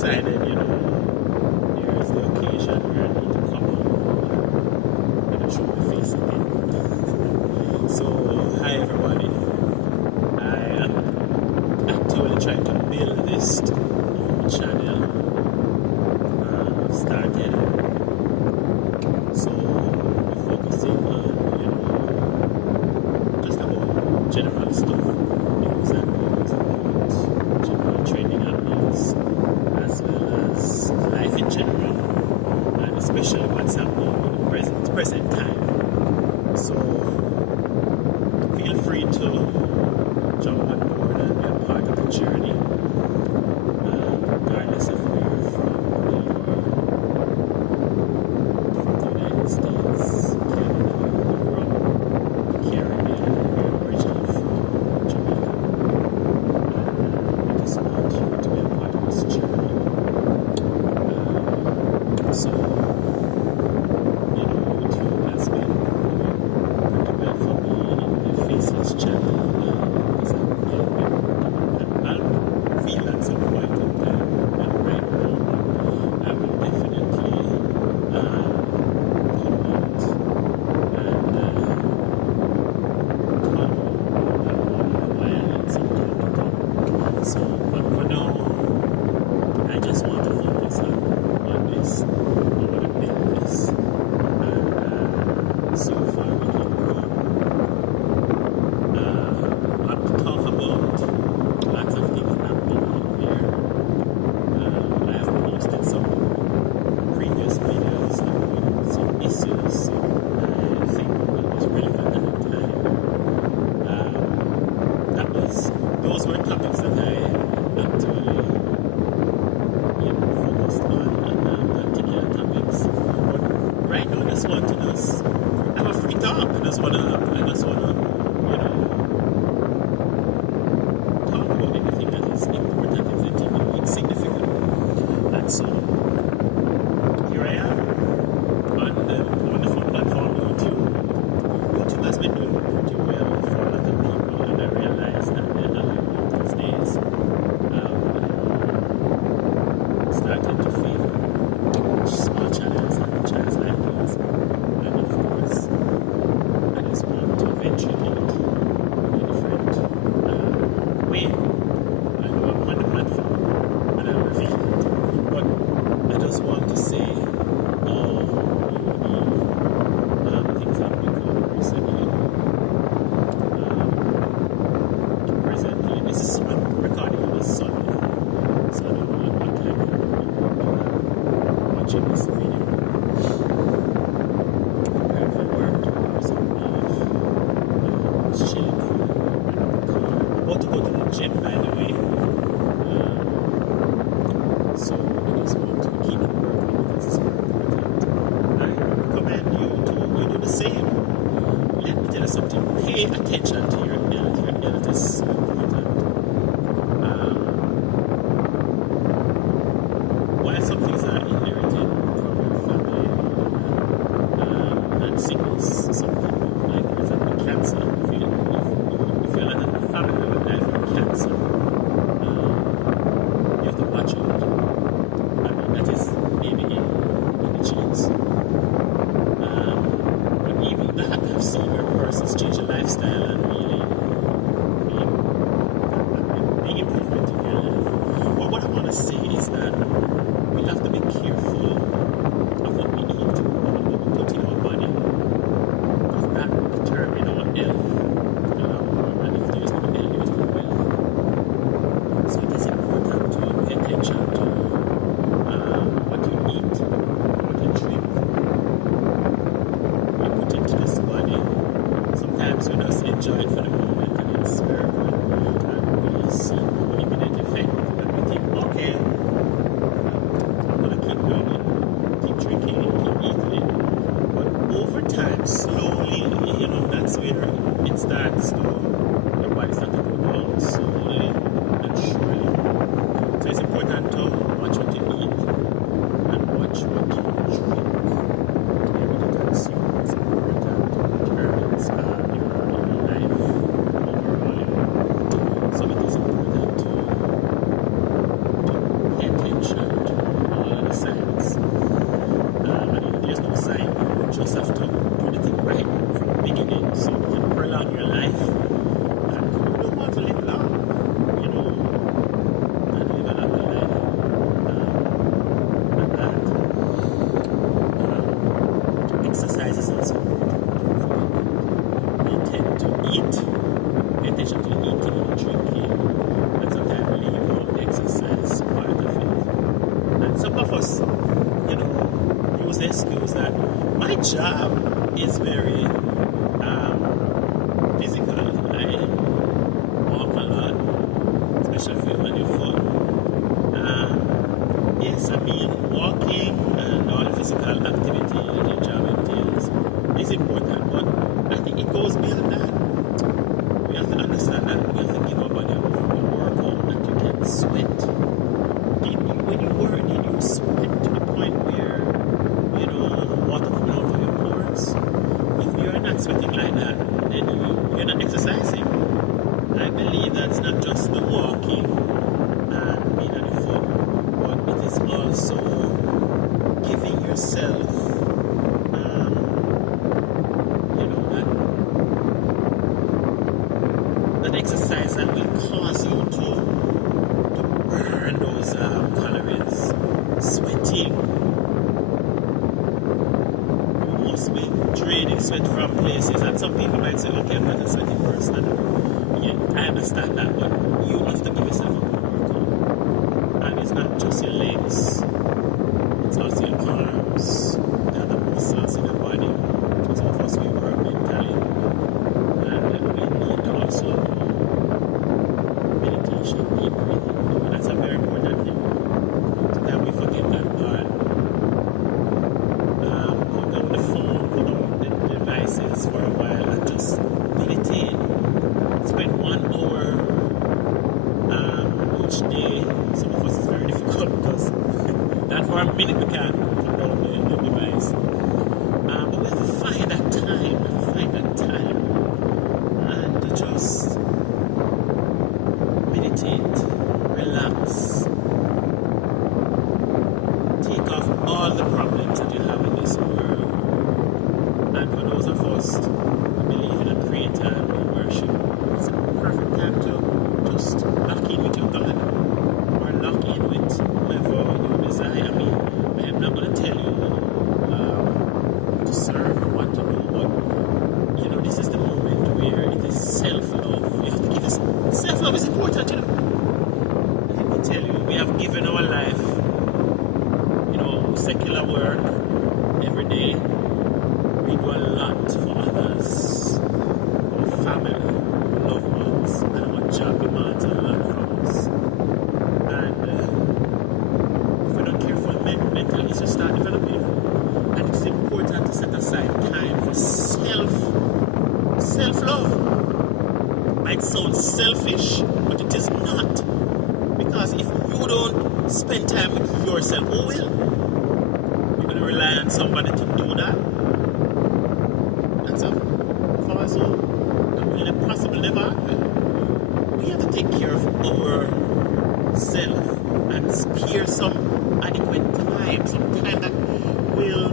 decided, here is the occasion where I need to come on and show my face again. So, hi everybody. I am actually trying to build this new channel. I've started. So, we're focusing on, just about general stuff. News and news about general training updates, as well as life in general, and especially what's happening in the present time. So feel free to jump on board and be a part of the journey, regardless of where you're from, whether you're from the United States, Canada, Europe, Caribbean, or you're originally from Jamaica. I just want you to be a part of this journey. So, YouTube has been pretty well for me in the Faceless channel, because I've been working on that. I'll feel at some point in time, and right now, I will definitely come out and talk about while and some time to come. So, but for now, I just want to focus on this. I want to build this and see how far we can grow. I want to talk about lots of things happening out there. I have posted some previous videos about some issues I think that was relevant at the time. Those were topics that I actually focused on particular topics. But right now, I just want to have a free talk. I just want to, talk about anything that is important, it's significant. And so, here I am on the wonderful platform YouTube. YouTube has been doing pretty well for a lot of people, and I realize that they're not like these days. Started to favor small channels and channels like these, and of course I just want to venture out in a different way. I know I'm on the platform and I'm revealing it, but I just want to say how things have become recently. Presently, this is I'm recording on a Sunday, so I don't know what time watching this video. Prepared for work tomorrow, so I'm chilling for about to go to the gym now. is very physical. I walk a lot, especially if you're on your phone. Yes, I mean, walking and all the physical activity that your job entails is important, but I think it goes beyond that. We have to understand that we have to give our body a workout that you can sweat. When you work, did you sweat to the point where, water coming out from your pores? If you're not sweating like that, then you're not exercising. I believe that's not just the walking and being on the foot, but it is also giving yourself, that exercise that will cause you to burn those calories. Sweating. You must be draining sweat from places, and some people might say, okay, I'm not a sweaty person. Yeah, I understand that, but you have to give yourself a good workout. And it's not just your legs, it's also your arms, the other muscles in your body. Some of us, we work mentally, and we need to also do meditation, deep breathing. That's a very important thing. So that we forget that God. Put down the phone, put down the devices for a while and just meditate. Spend 1 hour each day. Some of us is very difficult because that for a minute we can't put down the device. But we have to find that time. And to just meditate, relax, take off all the problems that you have in this world. And for those of us who believe in a creator and we worship, it's a perfect time to just lock in with your God or lock in with whoever you desire. I mean, I am not going to tell you to serve or what to do, but this is the moment where it is self-love. You have to give this. Self-love is important, Let me tell you, we have given our life, secular work every day. We do a lot for others, our family, loved ones, and our job demands a lot from us. And if we're not careful, mental issues start developing. And it's important to set aside time for self-love. Might sound selfish, but it is not. Because if you don't spend time with yourself, who will? You're going to rely on somebody to do that. That's a false hope. That will possibly never happen. We have to take care of ourselves and spare some adequate time, some time that will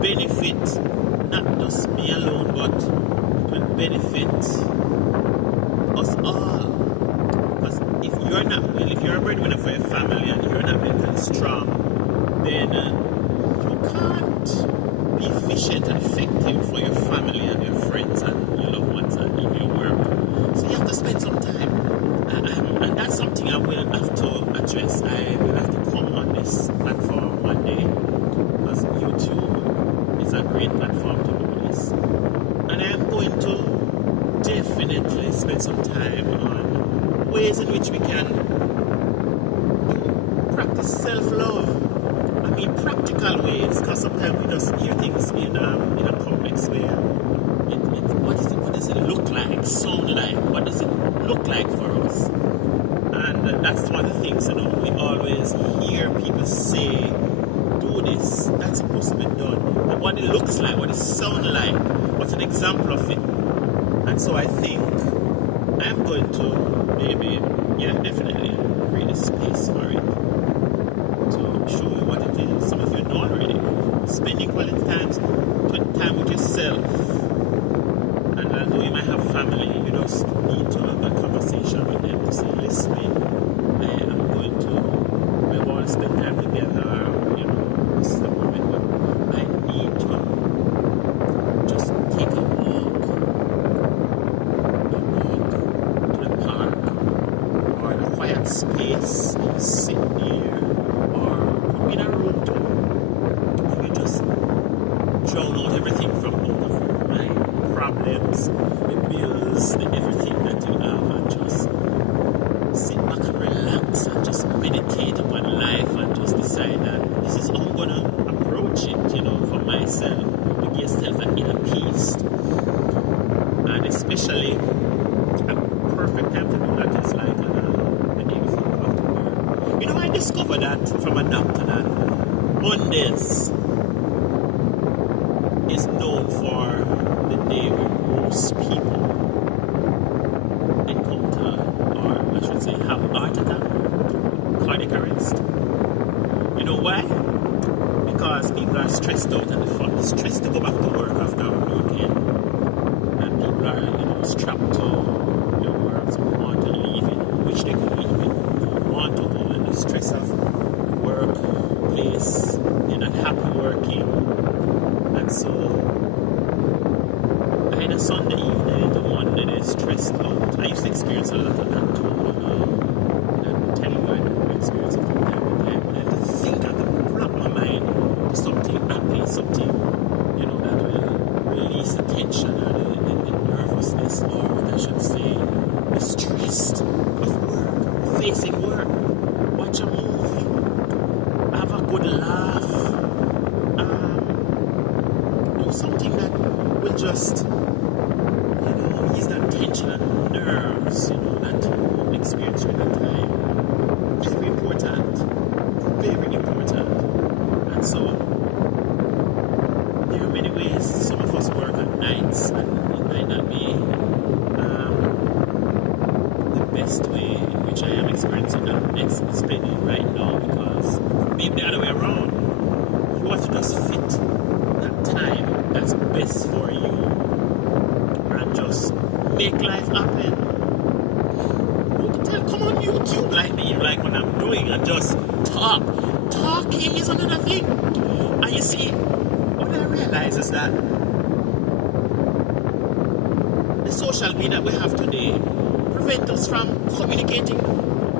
benefit not just me alone, but it will benefit us all. Because if you're a breadwinner for your family and you're not mentally strong, then you can't be efficient and effective for your family and your friends and your loved ones and even your work. So you have to spend some time. And that's something I will have to address. I will have to come on this platform one day, because YouTube is a great platform to do this. And I am going to definitely spend some time on ways in which we can practice self-love. I mean practical ways, because sometimes we just hear things in a complex way. What does it look like, sound like? What does it look like for us? And that's one of the things, we always hear people say, do this, that's supposed to be done. But what it looks like, what it sounds like, what's an example of it? And so I think I'm going to maybe, definitely create a space for it, to show you what it is. Some of you know already. Spending quality time with yourself. And although you might have family, you just need to have that conversation with them to say, listen, I want to spend time together, this is the moment, but I need to just take a walk to the park or in a quiet space, sit there, or in a room to just drown out everything from discovered that from a doctor that Mondays is known for the day where most people encounter, or I should say, have a heart attack, cardiac arrest. You know why? Because people are stressed out and they're stressed to go back to work after a weekend. And people are, strapped to their work, so they want to leave it, which they can leave it. They want to go, and the stress of work, place, they're not happy working. And so, either Sunday evening to Monday, they're stressed out. I used to experience a lot of that too. I'm telling you, I never experienced it from time to time. But I have to think, I have to block my mind to something happy, something, that will release the tension or the nervousness, or what I should say, the stress of work, facing work. Watch a movie, have a good laugh, do something that will just, ease that tension and nerves, that you experience during that time. Very important. Very important. And so, there are many ways some of us work at nights, and it might not be the best way in which I am experiencing that explaining right now, because maybe the other way around. You have to just fit that time that's best for you and just make life happen. Come on YouTube like me, like when I'm doing, and just talk. Talking is another thing. And you see, what I realize is that the social media we have today prevent us from communicating.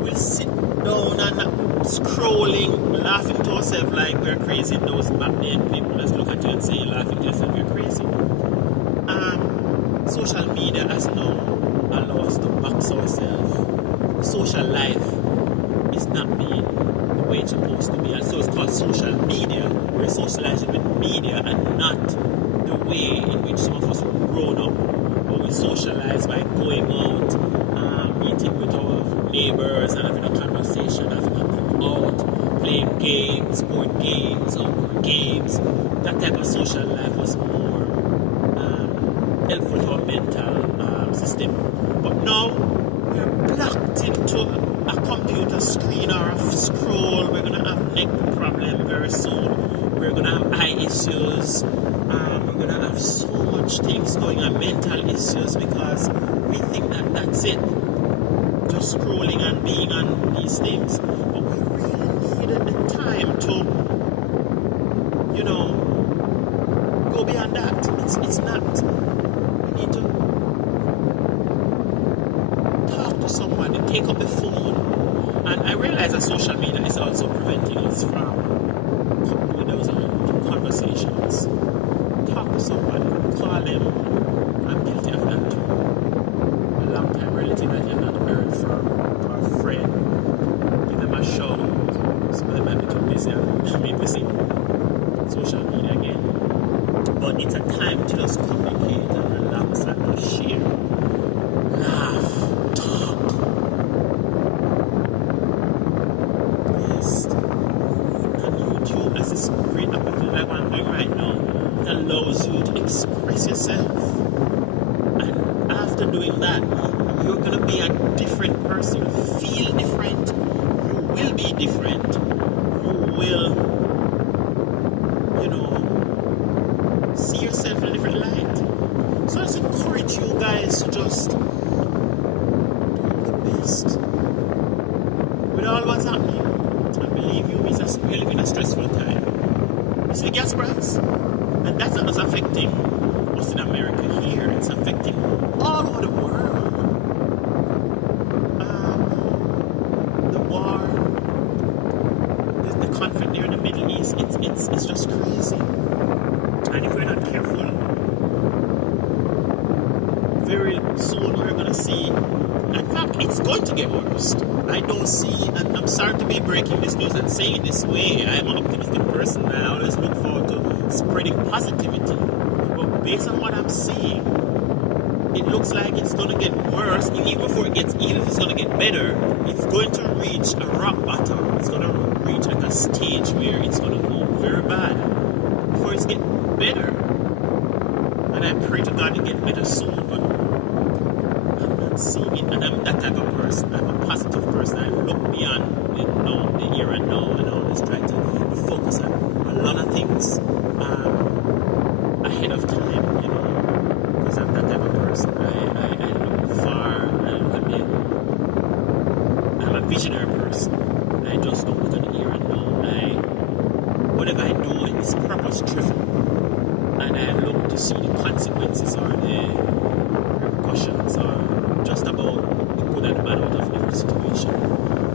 We'll sit down and scrolling, laughing to ourselves like we're crazy. Those back then people just look at you and say, laughing to yourself, you're crazy. Social media has now allowed us to box ourselves. Social life is not being the way it's supposed to be, and so it's called social media. We're socializing with media and not the way in which some of us were grown up, where we socialize by going out, meeting with our neighbors and having a conversation, having a cookout, playing games, board games, outdoor games. That type of social life was more helpful to our mental system. But now we're blocked into a computer screen or a scroll. We're going to have neck problem very soon. We're going to have eye issues. We're going to have so much things going on, mental issues, because we think that that's it. Just scrolling and being on these things. But we really needed the time to, go beyond that. It's not. We need to talk to someone and take up the phone. And I realize that social media is also preventing us from doing those conversations. Talk to someone, call them. I'm guilty of that too. A long time relative that you've not heard from, or a friend. Give them a shout. Some of them might be too busy and be busy. Social media again. But it's a time to just communicate and relax and just share. Laugh. Talk. Yes. And YouTube has this great opportunity like what I'm doing right now. It allows you to express yourself. And after doing that, you're going to be a different person. You feel different. You will be different. You will, see yourself in a different light. So let's encourage you guys to just do the best with all what's happening. I believe you, we live in a stressful time. You see the gas price? And that's not just affecting us in America here, it's affecting all over the world. The war, the conflict there in the Middle East, it's just crazy. And if we're not careful, very soon we're going to see, in fact, it's going to get worse. I don't see, and I'm sorry to be breaking this news and saying it this way, I'm an optimistic person and I always look forward to spreading positivity. But based on what I'm seeing, it looks like it's gonna get worse. Even before it gets, even if it's gonna get better, it's going to reach a rock bottom. It's gonna reach at a stage where it's gonna go very bad before it's getting better. And I pray to God to get better soon, but I'm not seeing it. And I'm that type of person. I'm a positive person. I look beyond the here and now, and I always try to focus on a lot of things ahead of time, you know, because I'm that type of person. I look far, I look ahead. I'm a visionary person. I just don't look at the here and now. Whatever I do is purpose driven, and I look to see the consequences or the repercussions or just about the good and the bad out of every situation.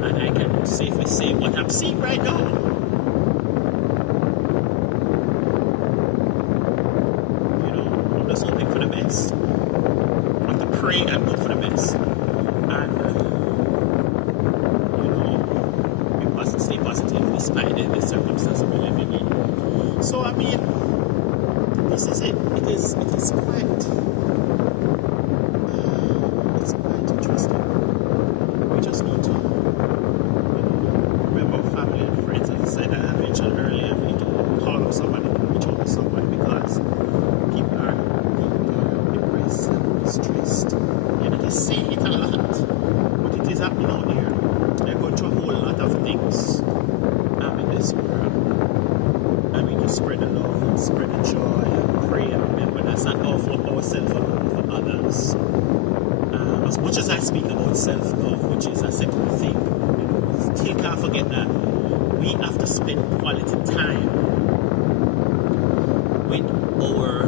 And I can safely say what I'm seeing right now. You know, I'm just hoping for the best. I have to pray and hope for the best. And, you know, stay positive despite the circumstances we're living in. So, I mean, this is it. It is quite interesting. We just need to, you know, remember family and friends. As I said, I mentioned earlier, we need to call up somebody, reach out to somebody, because people are depressed and stressed. And it is saying it a lot, but it is happening out there. They're going through a whole lot of things in this world. And we just spread the love and spread the joy and pray and remember that's not all for ourselves but for others. As much as I speak about self-love, which is a secular thing, you know, we still can't forget that we have to spend quality time with our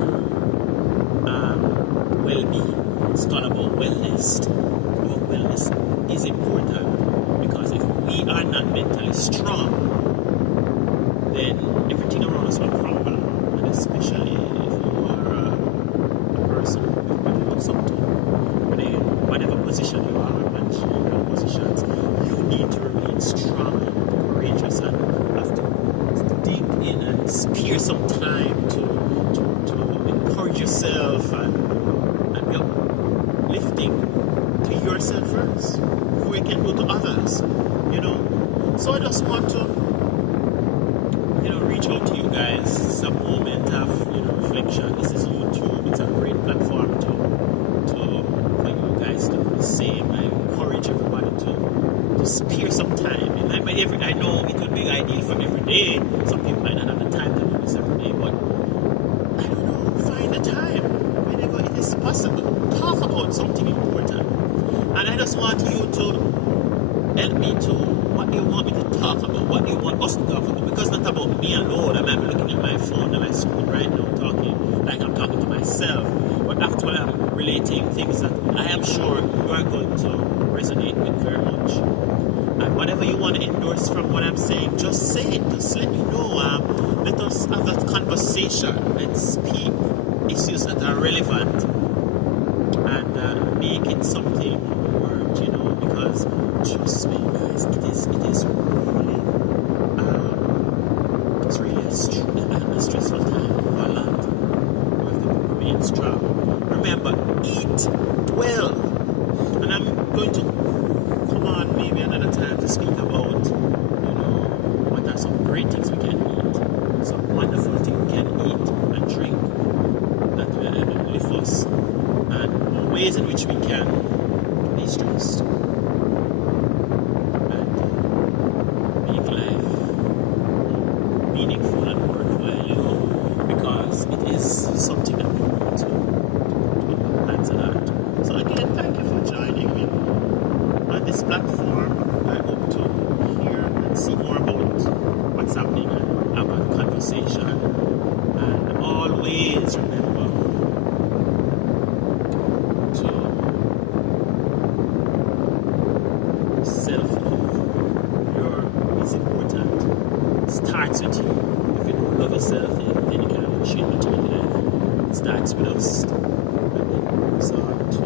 well-being. It's not about wellness. Our wellness is important, because if we are not mentally strong, then everything around us will crumble. And especially if you are a person who looks up to, whatever position you are, managerial positions, you need to remain strong and courageous, and have to dig in and spare some time to encourage yourself and be uplifting to yourself first before you can go to others, you know. So I just want to, you know, reach out to you guys. Some moment of, you know, reflection. This is YouTube. It's a great platform for you guys to do the same. I encourage everybody to spare some time. And I know it would be ideal for every day. Some people might not have the time to do this every day, but I don't know. Find the time whenever it is possible. Talk about something important. And I just want you to help me to what you want me to talk about, what you want us to talk about, because it's not about me alone. I might be looking at my phone and my screen right now talking like I'm talking to myself, but actually I'm relating things that I am sure you are going to resonate with very much. And whatever you want to endorse from what I'm saying, just say it. Just let me know. Let us have that conversation. Let's speak issues that are relevant and make it something work, you know, because trust me, guys, it is really it's really a stressful time for a lot. We have to remain strong. Remember, eat well. And I'm going to come on maybe another time to speak about, you know, what are some great things we can eat, some wonderful things we can eat and drink that will lift us, and ways in which we can be stressed. Meaningful and worthwhile, you know, because it is something that we need to enhance and add. So again, thank you for joining me on this platform. I hope to hear and see more about what's happening and have a conversation. And always remember to self-love. It's important. It starts with you. If you don't love yourself, then you can appreciate what you in life. It starts with us, and then it moves on to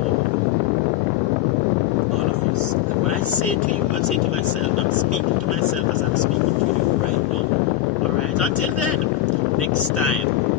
all of us. And when I say to you, I say to myself, I'm speaking to myself as I'm speaking to you right now. Alright, until then, next time.